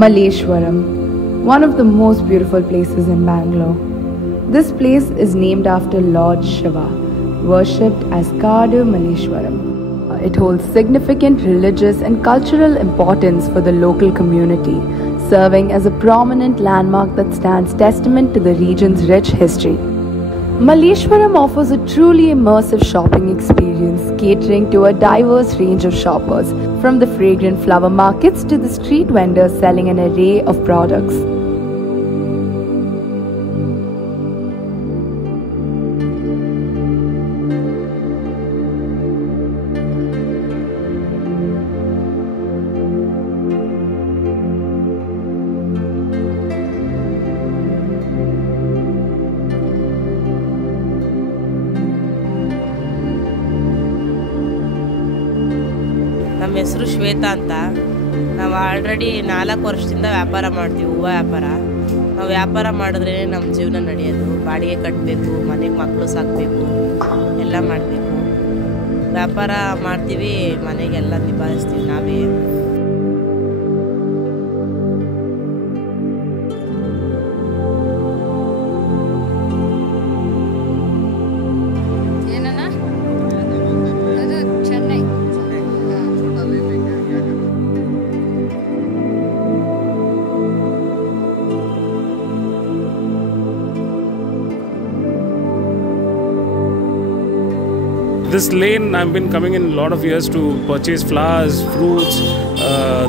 Malleshwaram, one of the most beautiful places in Bangalore. This place is named after Lord Shiva, worshipped as Kadu Malleshwaram. It holds significant religious and cultural importance for the local community, serving as a prominent landmark that stands testament to the region's rich history. Malleshwaram offers a truly immersive shopping experience, catering to a diverse range of shoppers, from the fragrant flower markets to the street vendors selling an array of products. ನಮ್ಮ ಹೆಸರು ಶ್ವೇತಾ ಅಂತ. ನಾವು already 4 ವರ್ಷದಿಂದ ವ್ಯಾಪಾರ ಮಾಡ್ತೀವಿ, ಹೂವು ವ್ಯಾಪಾರ. ನಾವು ವ್ಯಾಪಾರ ಮಾಡಿದ್ರೆ ನಮ್ಮ ಜೀವನ ನಡೆಯೋದು. ಬಾಡಿಗೆ ಕಟ್ಟಬೇಕು, ಮನೆಗೆ ಮಕ್ಕಳು ಸಾಕಬೇಕು, ಎಲ್ಲ ಮಾಡಬೇಕು. ವ್ಯಾಪಾರ ಮಾಡ್ತೀವಿ, ಮನೆಗೆಲ್ಲ ನಿಭಾಯಿಸ್ತೀವಿ ನಾವೇ. This lane I've been coming in a lot of years to purchase flowers, fruits.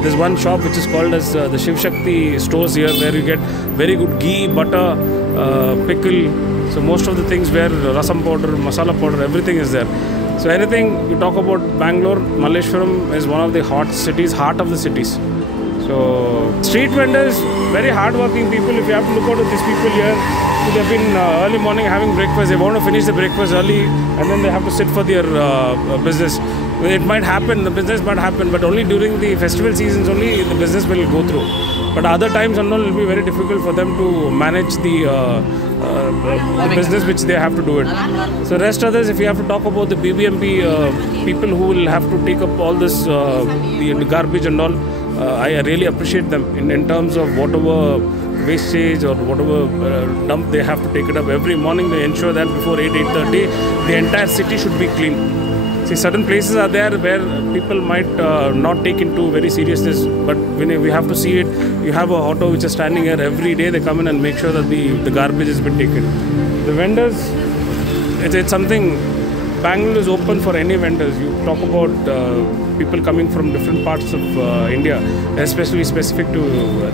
There's one shop which is called as the Shiv Shakti stores here, where you get very good ghee, butter, pickle. So most of the things where rasam powder, masala powder, everything is there. So anything you talk about Bangalore, Malleshwaram is one of the hot cities, heart of the cities. So street vendors, very hard-working people. If you have to look out at these people here, they've been early morning having breakfast. They want to finish the breakfast early, and then they have to sit for their business. It might happen, the business might happen, but only during the festival seasons only the business will go through. But other times and all, it will be very difficult for them to manage the business which they have to do it. So rest others, if you have to talk about the BBMP people who will have to take up all this the garbage and all, I really appreciate them in terms of whatever wastage or whatever dump they have to take it up every morning. They ensure that before 8:30 the entire city should be clean. See, certain places are there where people might not take into very seriousness, but when we have to see it, you have a auto which is standing here every day. They come in and make sure that the garbage has been taken. The vendors, it's something. Bangalore is open for any vendors. You talk about people coming from different parts of India, especially specific to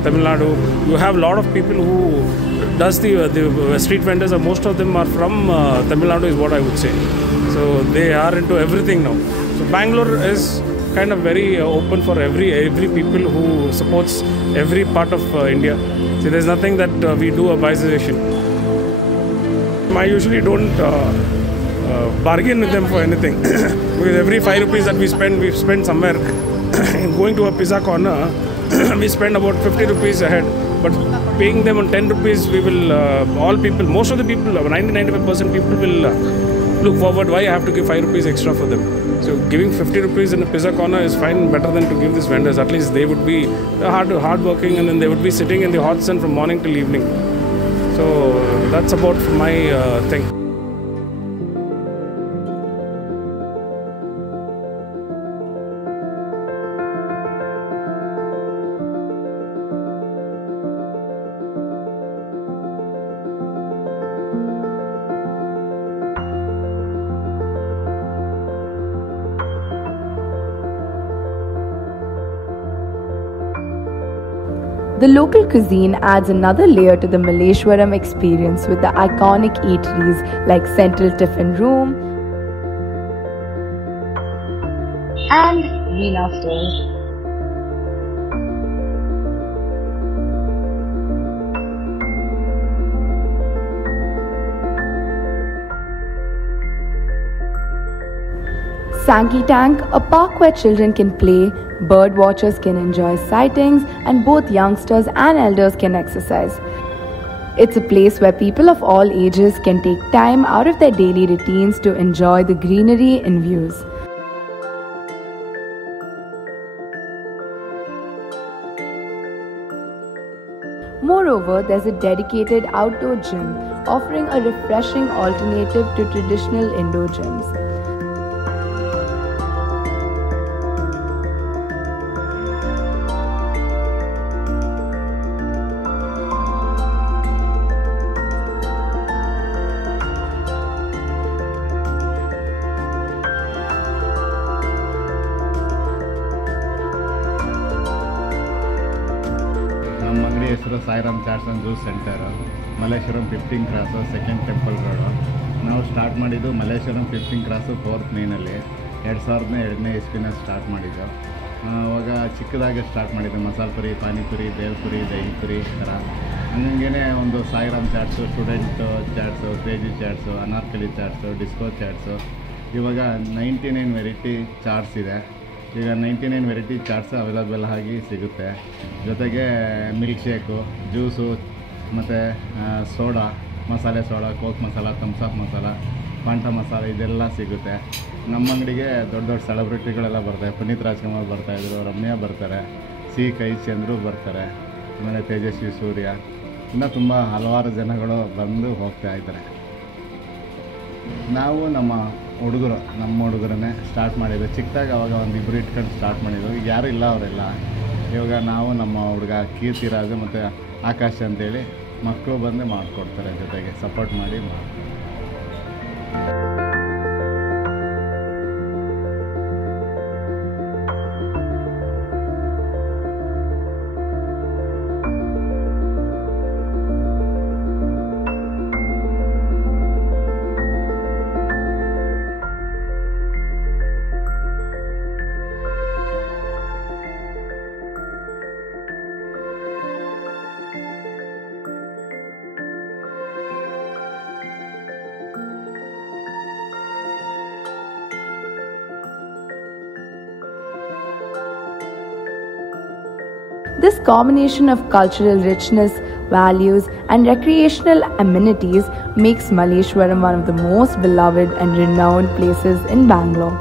Tamil Nadu. You have a lot of people who does the street vendors. Most of them are from Tamil Nadu, is what I would say. So they are into everything now. So Bangalore is kind of very open for every people who supports every part of India. So there's nothing that we do a biasation. I usually don't bargain with them for anything. Because every 5 rupees that we spend somewhere. Going to a pizza corner, we spend about 50 rupees ahead. But paying them on 10 rupees, we will, all people, most of the people, 90-95% people will look forward, why I have to give 5 rupees extra for them. So giving 50 rupees in a pizza corner is fine, better than to give these vendors. At least they would be hard working, and then they would be sitting in the hot sun from morning till evening. So that's about my thing. The local cuisine adds another layer to the Malleshwaram experience with the iconic eateries like Central Tiffin Room and Veena Stores. Sankey Tank, a park where children can play, bird watchers can enjoy sightings, and both youngsters and elders can exercise. It's a place where people of all ages can take time out of their daily routines to enjoy the greenery and views. Moreover, there's a dedicated outdoor gym offering a refreshing alternative to traditional indoor gyms. ನಮ್ಮ ಅಂಗಡಿ ಹೆಸರು Sairam chats and juice centre, Malleshwaram 15 cross, second temple road. ನಾವು start ಮಾಡಿದ್ದು Malleshwaram 15 cross 4th ಮೇನಲ್ಲಿ 2002ನೇ ಇಸ್ವಿನ start ಮಾಡಿದ್ದು. ಅವಾಗ ಚಿಕ್ಕದಾಗೆ start ಮಾಡಿದ್ದು, ಮಸಾಲೆ ಪುರಿ, ಪಾನಿಪುರಿ, ಬೇಲ್ಪುರಿ, ದಹಿ ಪುರಿ ಈ ಥರ. ಹಂಗೇ ಒಂದು Sairam chaats, student chaats, crazy chaats, Anarkali chaats, disco chaats. ಇವಾಗ 99 ವೆರೈಟಿ ಚಾಟ್ಸ್ ಇದೆ. ಈಗ 99 ವೆರೈಟಿ ಚಾಟ್ಸ್ ಅವೈಲಬಲ್ ಆಗಿ ಸಿಗುತ್ತೆ. ಜೊತೆಗೆ ಮಿಲ್ಕ್ ಶೇಕು, ಜ್ಯೂಸು ಮತ್ತು soda, masala soda, Coke masala, Thums Up masala, Fanta masala ಇದೆಲ್ಲ ಸಿಗುತ್ತೆ. ನಮ್ಮ ಅಂಗಡಿಗೆ ದೊಡ್ಡ ದೊಡ್ಡ ಸೆಲೆಬ್ರಿಟಿಗಳೆಲ್ಲ ಬರ್ತಾರೆ. ಪುನೀತ್ ರಾಜ್ಕುಮಾರ್ ಬರ್ತಾಯಿದ್ರು, ರಮ್ಯಾ ಬರ್ತಾರೆ, ಸಿ ಕೈ ಚಂದ್ರು ಬರ್ತಾರೆ, ಆಮೇಲೆ ತೇಜಸ್ವಿ ಸೂರ್ಯ, ಇನ್ನೂ ತುಂಬ ಹಲವಾರು ಜನಗಳು ಬಂದು ಹೋಗ್ತಾ ಇದ್ದಾರೆ. ನಾವು ನಮ್ಮ ಹುಡುಗರನ್ನೇ ಸ್ಟಾರ್ಟ್ ಮಾಡಿದ್ದು. ಚಿಕ್ಕದಾಗಿ ಅವಾಗ ಒಂದು ಇಬ್ಬರು ಇಟ್ಕೊಂಡು ಸ್ಟಾರ್ಟ್ ಮಾಡಿದ್ದು. ಈಗ ಯಾರೂ ಇಲ್ಲ ಅವರೆಲ್ಲ. ಇವಾಗ ನಾವು ನಮ್ಮ ಹುಡುಗ ಕೀರ್ತಿರಾಜು ಮತ್ತು ಆಕಾಶ್ ಅಂತೇಳಿ ಮಕ್ಕಳು ಬಂದು ಮಾಡಿಕೊಡ್ತಾರೆ, ಜೊತೆಗೆ ಸಪೋರ್ಟ್ ಮಾಡಿ ಮಾಡ್ತಾರೆ. This combination of cultural richness, values, and recreational amenities makes Malleshwaram one of the most beloved and renowned places in Bangalore.